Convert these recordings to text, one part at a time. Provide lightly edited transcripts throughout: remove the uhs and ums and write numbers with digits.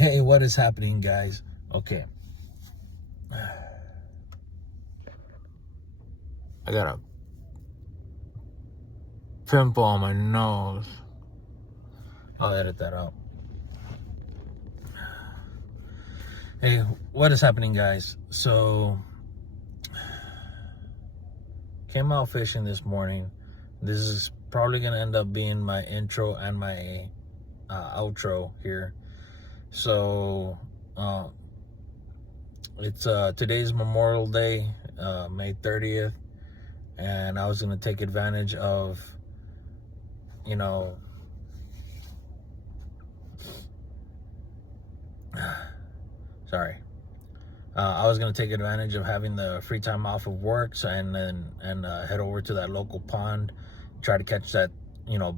Hey, what is happening, guys? Okay. I got a pimple on my nose. I'll edit that out. Hey, what is happening, guys? So, came out fishing this morning. This is probably going to end up being my intro and my outro here. So, it's today's Memorial Day, May 30th, and I was going to take advantage of, sorry. I was going to take advantage of having the free time off of work, and head over to that local pond, try to catch that,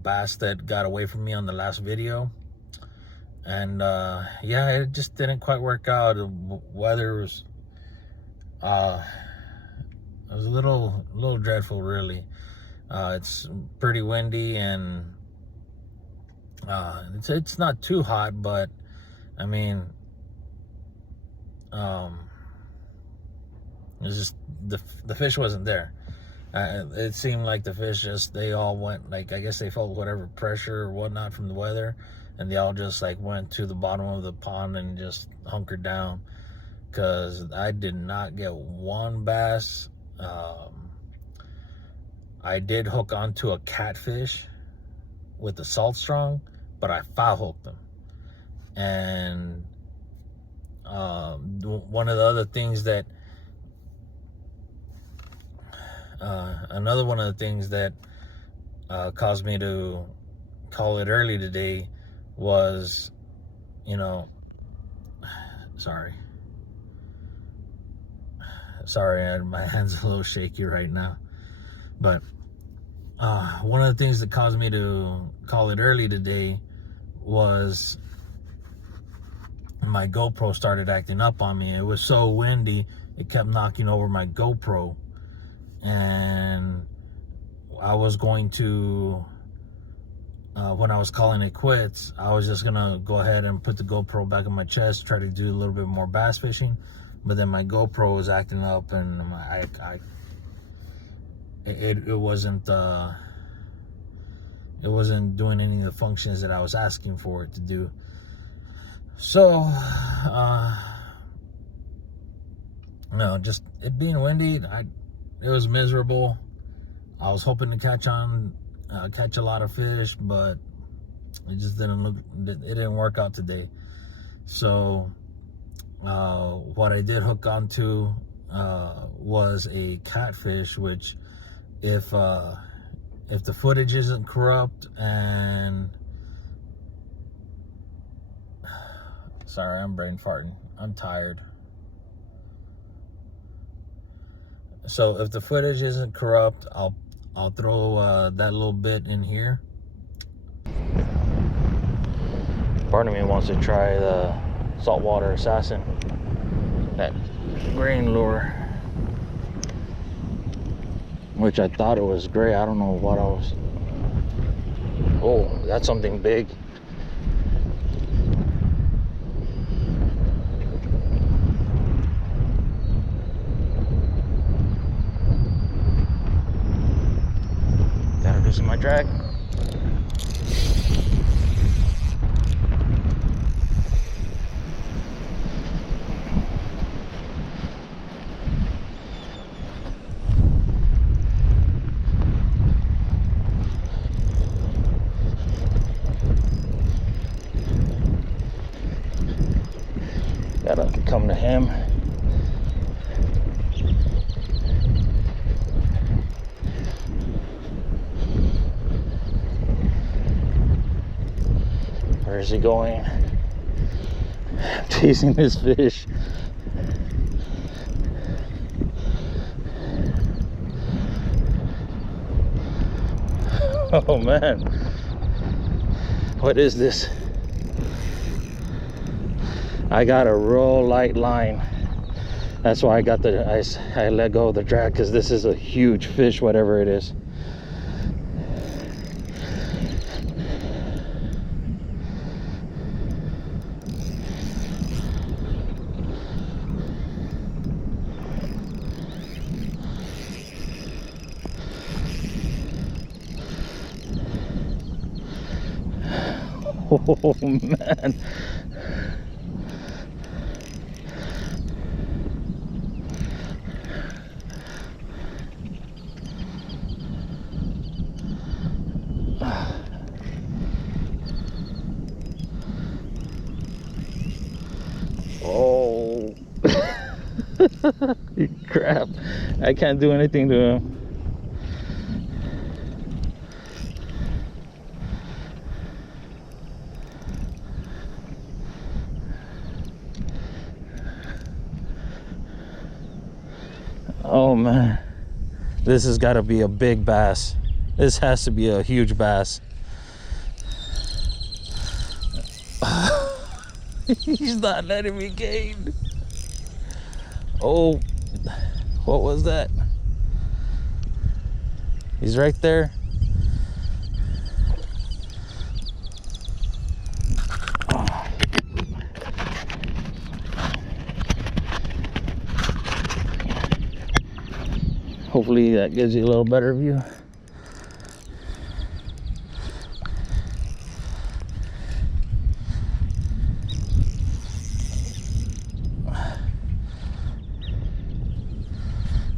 bass that got away from me on the last video. And yeah, it just didn't quite work out. The weather was it was a little dreadful, really. It's pretty windy, and it's not too hot, but I mean, it's just the fish wasn't there. It seemed like the fish they all went, like, I guess they felt whatever pressure or whatnot from the weather, and they all just like went to the bottom of the pond and just hunkered down, because I did not get one bass. I did hook onto a catfish with the salt strong, but I foul hooked them. And one of the other things that another one of the things that caused me to call it early today was, sorry, my hand's a little shaky right now, but one of the things that caused me to call it early today was my GoPro started acting up on me. It was so windy, it kept knocking over my GoPro, and I was going to, when I was calling it quits, I was just gonna go ahead and put the GoPro back on my chest, try to do a little bit more bass fishing. But then my GoPro was acting up, and it wasn't doing any of the functions that I was asking for it to do. So, just it being windy, it was miserable. I was hoping to catch a lot of fish, but it just didn't work out today. So, what I did hook onto was a catfish, which if the footage isn't corrupt, and sorry, I'm brain farting, I'm tired. So if the footage isn't corrupt, I'll throw that little bit in here. Part of me wants to try the saltwater assassin, that grain lure, which I thought it was gray. I don't know what I was. Oh, that's something big. That reducing my drag. Gotta come to him. Where is he going? I'm chasing this fish. Oh man, what is this? I got a real light line. That's why I let go of the drag, because this is a huge fish, whatever it is. Oh man. Oh. Crap. I can't do anything to him. Oh man. This has got to be a big bass. This has to be a huge bass. He's not letting me gain. Oh, what was that? He's right there. Hopefully that gives you a little better view.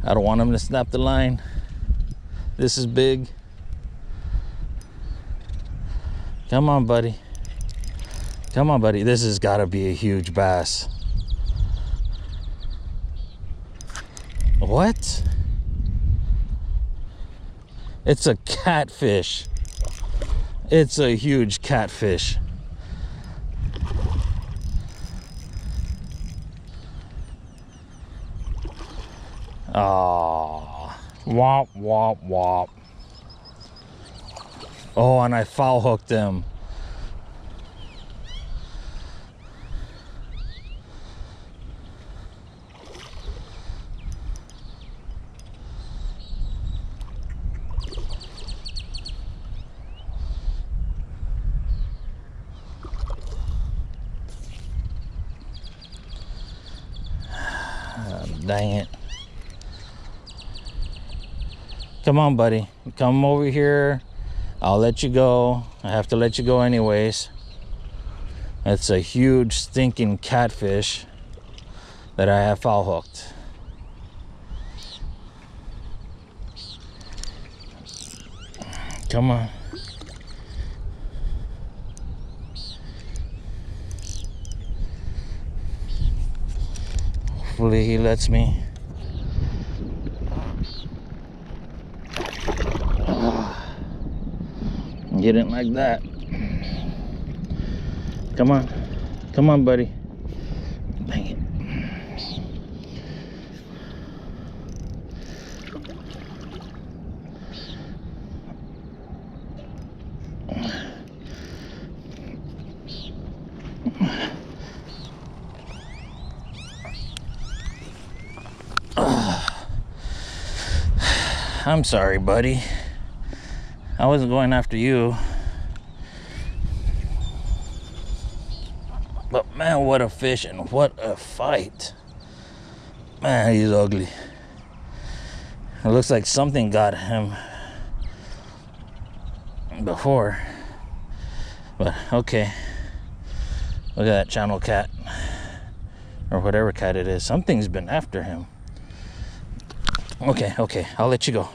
I don't want him to snap the line. This is big. Come on, buddy. Come on, buddy. This has got to be a huge bass. What? It's a catfish. It's a huge catfish. Oh, womp, womp, womp. Oh, and I foul hooked him. Dang it. Come on, buddy. Come over here. I'll let you go. I have to let you go anyways. It's a huge stinking catfish that I have foul hooked. Come on. Hopefully he lets me. Get it like that. Come on. Come on, buddy. Dang it. I'm sorry, buddy. I wasn't going after you. But man, what a fish and what a fight. Man, he's ugly. It looks like something got him before. But okay. Look at that channel cat. Or whatever cat it is. Something's been after him. Okay, I'll let you go.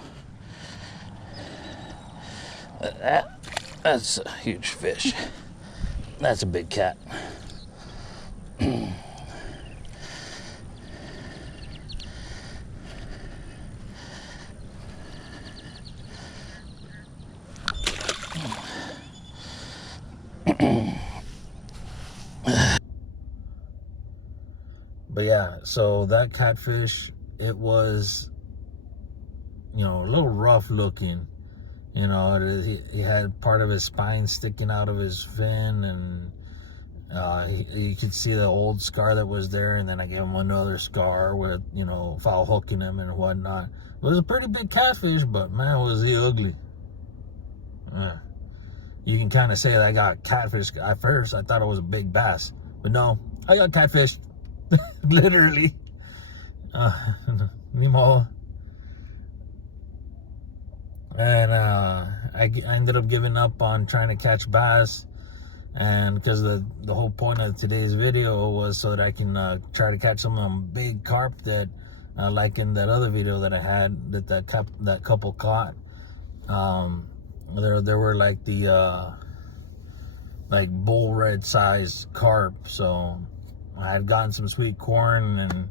That's a huge fish. That's a big cat. But yeah, so that catfish, it was, you know, a little rough looking. You know, he had part of his spine sticking out of his fin, and you could see the old scar that was there, and then I gave him another scar with, you know, foul hooking him and whatnot. It was a pretty big catfish, but man, was he ugly. You can kind of say that I got catfish. At first, I thought it was a big bass, but no, I got catfish. Literally. Nemo. And I ended up giving up on trying to catch bass. And because the whole point of today's video was so that I can try to catch some of them big carp that like in that other video that I had that couple caught. There were like the like bull red sized carp. So I had gotten some sweet corn, and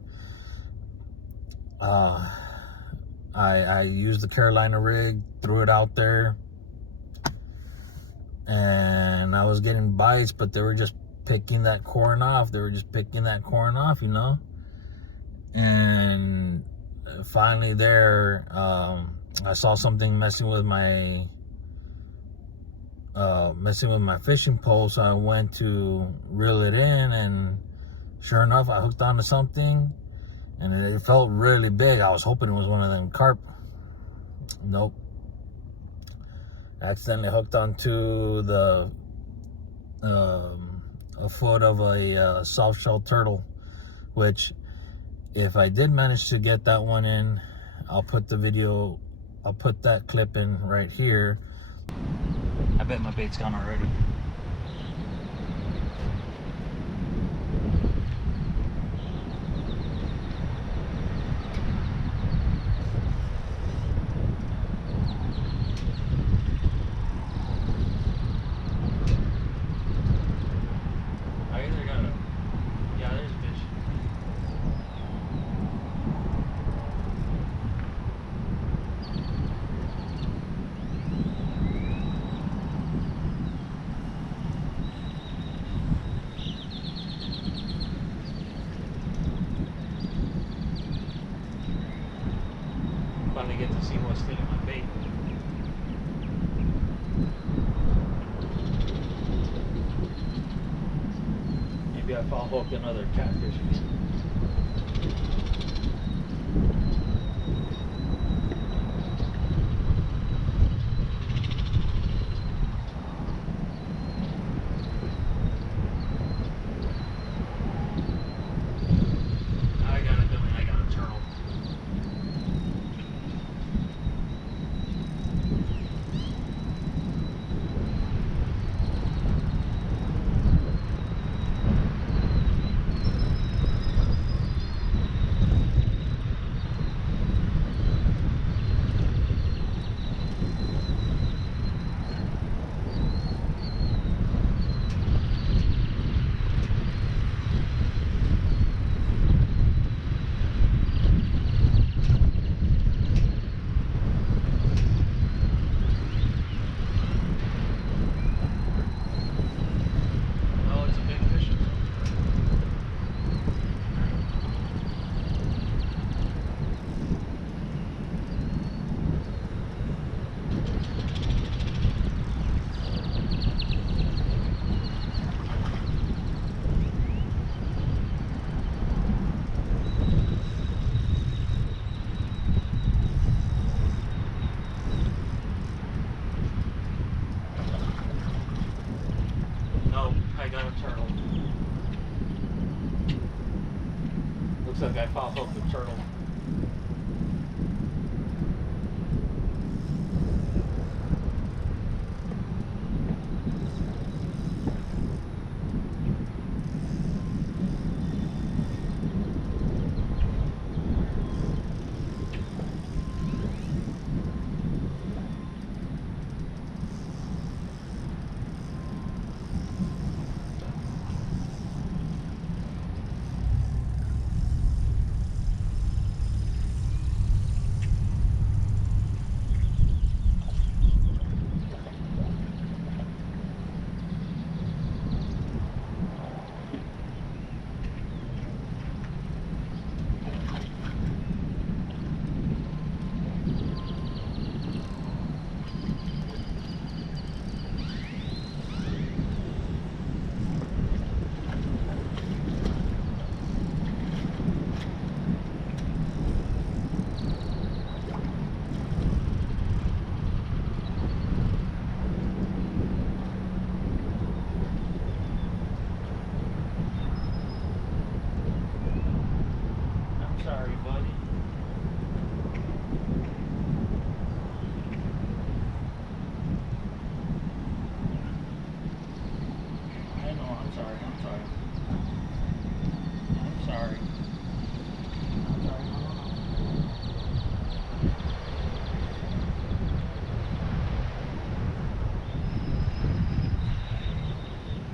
I used the Carolina rig, threw it out there, and I was getting bites, but they were just picking that corn off. You know. And finally there, I saw something messing with my fishing pole, so I went to reel it in, and sure enough, I hooked onto something, and it felt really big. I was hoping it was one of them carp. Nope. Accidentally hooked onto the a foot of a soft shell turtle, which, if I did manage to get that one in, I'll put that clip in right here. I bet my bait's gone already. I either gotta, yeah, there's a fish. Finally get to see what's filling my bait. Maybe I found hooked another catfish again. I got a feeling I got a turtle. I got a turtle. Looks like I fouled hooked the turtle. I'm sorry. I'm sorry. I'm sorry. I'm sorry.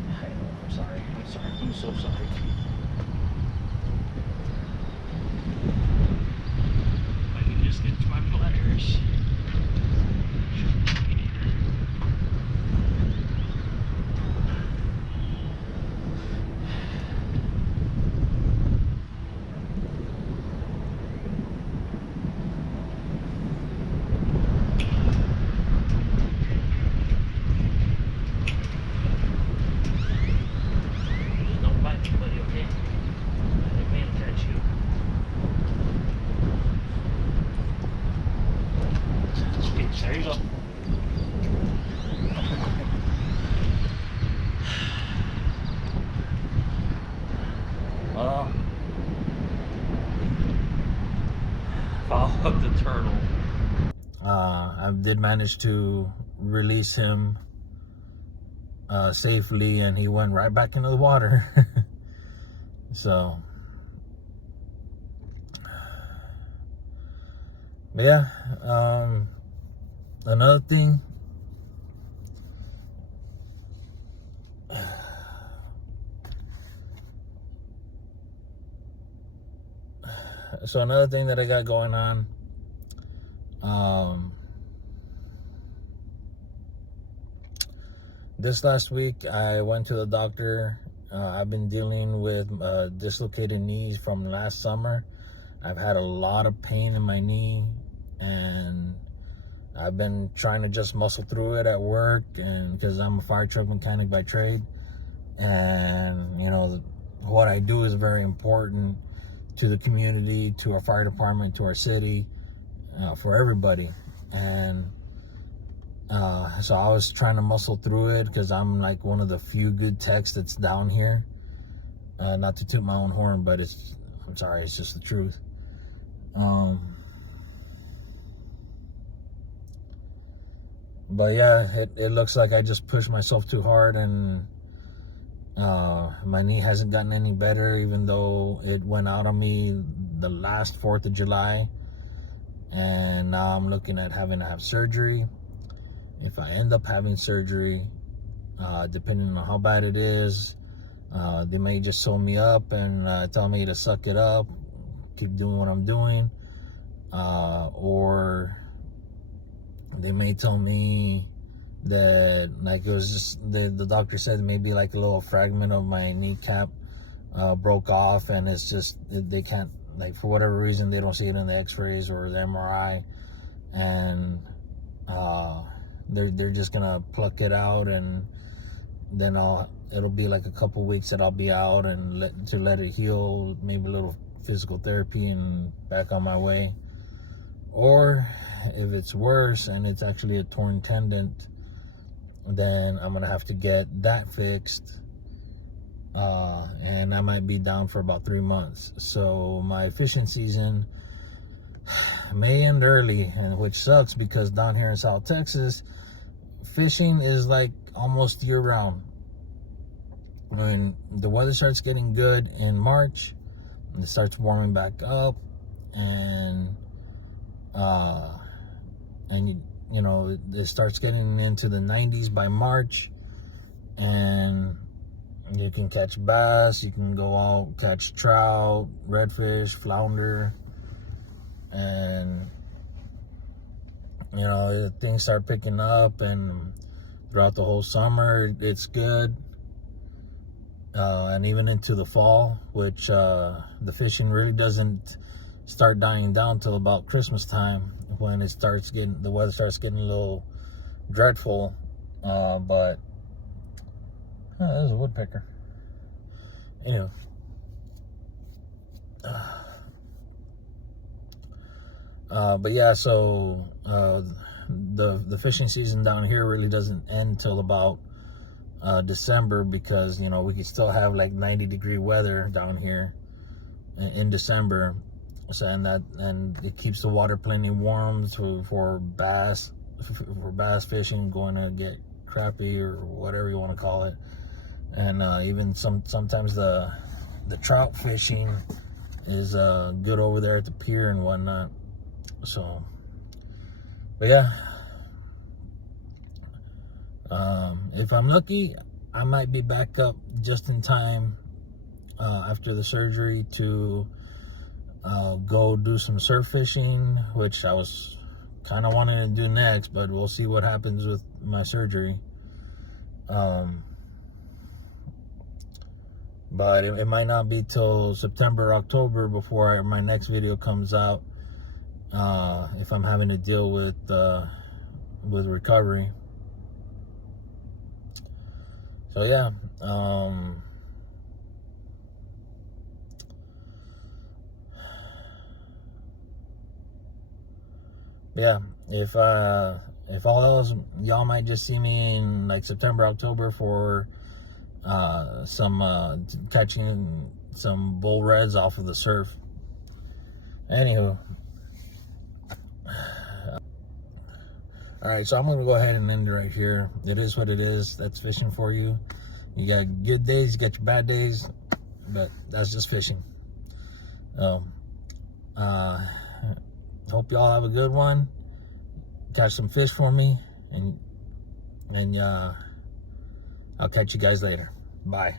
I know. I'm sorry. I'm sorry. I'm so sorry. If I can just get to my pliers. Don't bite me, buddy, okay? I didn't mean to catch you. Okay, there you go. Well, follow the turtle. I did manage to release him safely, and he went right back into the water. So, yeah. Another thing. So another thing that I got going on. This last week, I went to the doctor. I've been dealing with dislocated knees from last summer. I've had a lot of pain in my knee, and I've been trying to just muscle through it at work, and because I'm a fire truck mechanic by trade, and you know what I do is very important to the community, to our fire department, to our city, for everybody. And so I was trying to muscle through it because I'm like one of the few good techs that's down here. Not to toot my own horn, but I'm sorry, it's just the truth. But yeah, it looks like I just pushed myself too hard, and my knee hasn't gotten any better, even though it went out on me the last 4th of July. And now I'm looking at having to have surgery. If I end up having surgery, depending on how bad it is, they may just sew me up and tell me to suck it up, keep doing what I'm doing, or they may tell me that, like, it was just the doctor said maybe like a little fragment of my kneecap broke off, and it's just they can't, like, for whatever reason they don't see it in the x-rays or the MRI, and they're just gonna pluck it out, and then it'll be like a couple weeks that I'll be out and let it heal, maybe a little physical therapy, and back on my way. Or if it's worse and it's actually a torn tendon, then I'm gonna have to get that fixed, and I might be down for about 3 months. So my fishing season may end early, and which sucks because down here in South Texas, fishing is like almost year round. When the weather starts getting good in March, and it starts warming back up, and you know, it starts getting into the 90s by March, and you can catch bass, you can go out, catch trout, redfish, flounder, and you know, things start picking up, and throughout the whole summer it's good, and even into the fall, which the fishing really doesn't start dying down till about Christmas time, when the weather starts getting a little dreadful. But there's a woodpecker. Anyway, but yeah, so the fishing season down here really doesn't end till about December, because you know we can still have like 90-degree weather down here in December. So, and it keeps the water plenty warm for bass fishing, going to get crappie or whatever you want to call it. and even sometimes the trout fishing is good over there at the pier and whatnot. So, but yeah, if I'm lucky, I might be back up just in time after the surgery to go do some surf fishing, which I was kind of wanting to do next, but we'll see what happens with my surgery. But it might not be till September, October before my next video comes out, if I'm having to deal with recovery. So yeah, yeah, if all else, y'all might just see me in like September, October for some catching some bull reds off of the surf. Anywho, all right, so I'm gonna go ahead and end it right here. It is what it is. That's fishing for you. You got good days, you got your bad days, but that's just fishing. Hope y'all have a good one. Catch some fish for me, and I'll catch you guys later. Bye.